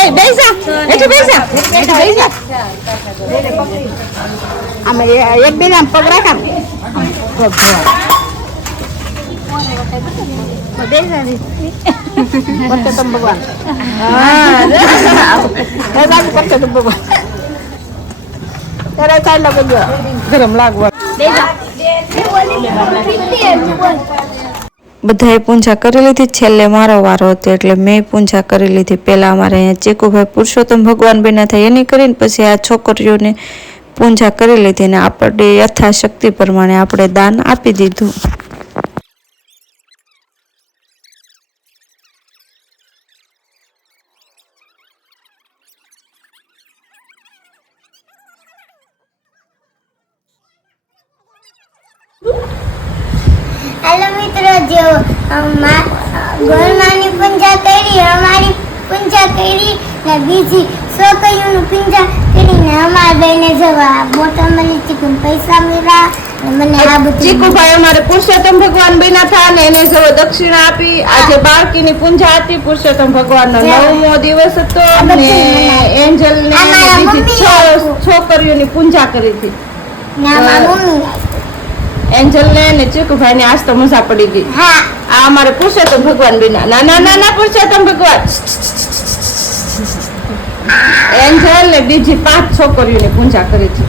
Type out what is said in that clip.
એ બેસા એઠી બેસા અમે એક બે આમ પગ રાખા પરસોત્તમ ભગવાન પરસોત્તમ ભગવાન ત્યારે ચાલ લાગો ગરમ લાગવા બધાએ પૂજા કરી લીધી. છેલ્લે મારો વારો હતો એટલે મેં પૂજા કરી લીધી. પહેલાં અમારે અહીંયા ચીકુભાઈ પુરુષોત્તમ ભગવાન બન્યા થાય એની કરીને પછી આ છોકરીઓને પૂજા કરી લીધી અને આપણે યથાશક્તિ પ્રમાણે આપણે દાન આપી દીધું. हेलो मित्रों, जो गोलमानी पूजा करी हमारी पूजा करी ने बीजी छोकरियों पूजा करी ने हमारे बहने जवा बोतल मली चिकन पैसा मिला મને આ બધું ચીકુભાઈ અમારે પુરુષોત્તમ ભગવાન બન્યા હતા ને એને જેવો દક્ષિણા આપી. આજે બાળકીની પૂજા હતી. પુરુષોત્તમ ભગવાનનો 9મો દિવસ હતો અને એન્જલ ને બીજી 6 છોકરીઓની પૂજા કરી હતી. એન્જલ ને ચીકુભાઈ ને આજ તો મજા પડી ગઈ. હા, આ અમારે પુરુષોત્તમ ભગવાન બન્યા. નાના નાના પુરુષોત્તમ ભગવાન. એન્જલ ને બીજી 5 છોકરીઓની પૂજા કરી હતી.